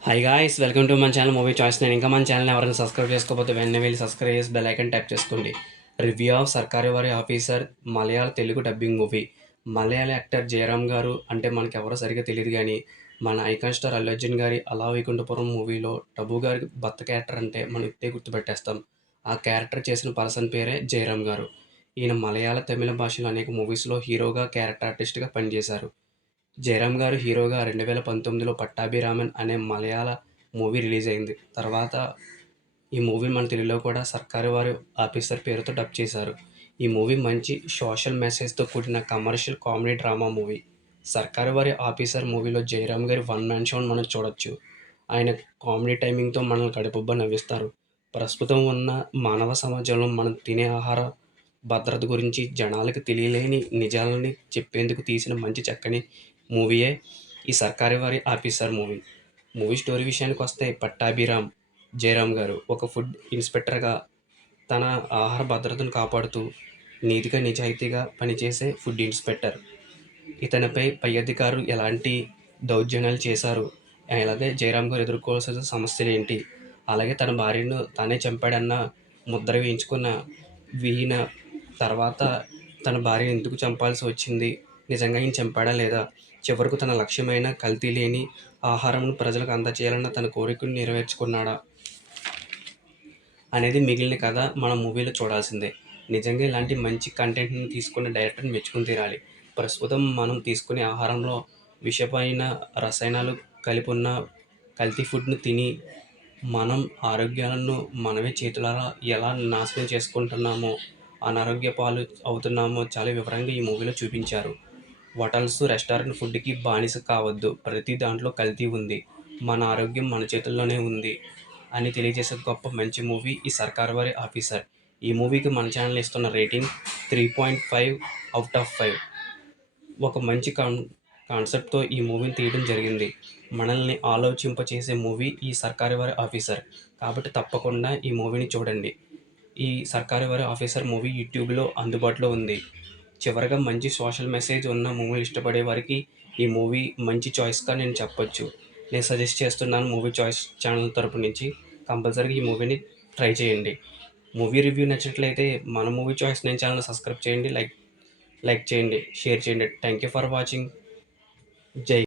Hi guys, welcome to మన channel movie choice. నేను ఇంకా మన ఛానల్ ఎవరైనా సబ్స్క్రైబ్ చేసుకోకపోతే వెంటనే వెళ్ళి సబ్స్క్రైబ్ చేసి బెల్ ఐకాన్ ట్యాప్ చేసుకోండి. రివ్యూ ఆఫ్ సర్కారీ వారి ఆఫీసర్ మలయాళ తెలుగు డబ్బింగ్ మూవీ. మలయాళ యాక్టర్ జయరామ్ గారు అంటే మనకు ఎవరో సరిగ్గా తెలియదు కానీ మన ఐకాన్ స్టార్ అల్లు అర్జున్ గారి అలా వైకుంఠపురం మూవీలో టబు గారి భర్త క్యారెక్టర్ అంటే మనం ఇట్టే గుర్తుపెట్టేస్తాం. ఆ క్యారెక్టర్ చేసిన పర్సన్ పేరే జయరామ్ గారు. ఈయన మలయాళ తమిళ భాషలో అనేక మూవీస్లో హీరోగా క్యారెక్టర్ ఆర్టిస్ట్గా పనిచేశారు. జయరామ్ గారు హీరోగా 2019లో 'పట్టాభిరామన్' అనే మలయాళ మూవీ రిలీజ్ అయింది. తర్వాత ఈ మూవీ మన తెలుగులో కూడా 'సర్కారు వారి ఆఫీసర్' పేరుతో డబ్ చేశారు. ఈ మూవీ మంచి సోషల్ మెసేజ్‌తో కూడిన కమర్షియల్ కామెడీ డ్రామా మూవీ. 'సర్కారు వారి ఆఫీసర్' మూవీలో జయరామ్ గారి వన్ మ్యాన్ షోని మనం చూడొచ్చు. ఆయన కామెడీ టైమింగ్‌తో మనల్ని కడుపుబ్బా నవ్విస్తారు. ప్రస్తుతం ఉన్న మానవ సమాజంలో మనం తినే ఆహార భద్రత గురించి జనాలకి తెలియలేని నిజాలని చెప్పేందుకు తీసిన మంచి చక్కని మూవీయే ఈ 'సర్కారు వారి ఆఫీసర్' మూవీ. మూవీ స్టోరీ విషయానికొస్తే జయరామ్ గారు ఒక ఫుడ్ ఇన్స్‌పెక్టర్‌గా తన ఆహార భద్రతను కాపాడుతూ నీతిగా, నిజాయితీగా పనిచేసే ఫుడ్ ఇన్స్‌పెక్టర్. ఇతనిపై పై అధికారులు ఎలాంటి దౌర్జన్యాలు చేశారు, అలాగే జయరామ్ గారు ఎదుర్కోవాల్సిన సమస్యలేంటి, అలాగే తన భార్యను తానే చంపాడన్న ముద్ర వేయించుకున్న ఈయన తర్వాత తన భార్యను ఎందుకు చంపాల్సి వచ్చింది, నిజంగా ఈయన చంపాడా లేదా, చివరకు తన లక్ష్యమైన కల్తీ లేని ఆహారంను ప్రజలకు అందచేయాలన్న తన కోరికను నెరవేర్చుకున్నాడా అనేది మిగిలిన కథ మన మూవీలో చూడాల్సిందే. నిజంగా ఇలాంటి మంచి కంటెంట్‌ని తీసుకున్న డైరెక్టర్‌ని మెచ్చుకుని తీరాలి. ప్రస్తుతం మనం తీసుకునే ఆహారంలో విషమైన రసాయనాలు కలిపి ఉన్న కల్తీ ఫుడ్‌ని తిని మనం ఆరోగ్యాలను మనమే చేతులారా ఎలా నాశనం చేసుకుంటున్నామో, అనారోగ్య పాలు అవుతున్నామో చాలా వివరంగా ఈ మూవీలో చూపించారు. హోటల్స్, రెస్టారెంట్ ఫుడ్‌కి బానిస కావద్దు. ప్రతి దాంట్లో కల్తీ ఉంది. మన ఆరోగ్యం మన చేతుల్లోనే ఉంది అని తెలియజేసే గొప్ప మంచి మూవీ ఈ 'సర్కారు వారి ఆఫీసర్'. ఈ మూవీకి మన ఛానల్ ఇస్తున్న రేటింగ్ 3.5/5. ఒక మంచి కాన్సెప్ట్‌తో ఈ మూవీని తీయడం జరిగింది. మనల్ని ఆలోచింపచేసే మూవీ ఈ 'సర్కారు వారి ఆఫీసర్'. కాబట్టి తప్పకుండా ఈ మూవీని చూడండి. ఈ 'సర్కారు వారి ఆఫీసర్' మూవీ యూట్యూబ్‌లో అందుబాటులో ఉంది. చివరగా మంచి సోషల్ మెసేజ్ ఉన్న మూవీలు ఇష్టపడే వారికి ఈ మూవీ మంచి చాయిస్‌గా నేను చెప్పొచ్చు. నేను సజెస్ట్ చేస్తున్నాను మూవీ చాయిస్ ఛానల్ తరపు నుంచి. కంపల్సరీగా ఈ మూవీని ట్రై చేయండి. మూవీ రివ్యూ నచ్చినట్లయితే మన మూవీ చాయిస్ నేను ఛానల్ సబ్స్క్రైబ్ చేయండి, లైక్ చేయండి, షేర్ చేయండి. Thank you for watching. జై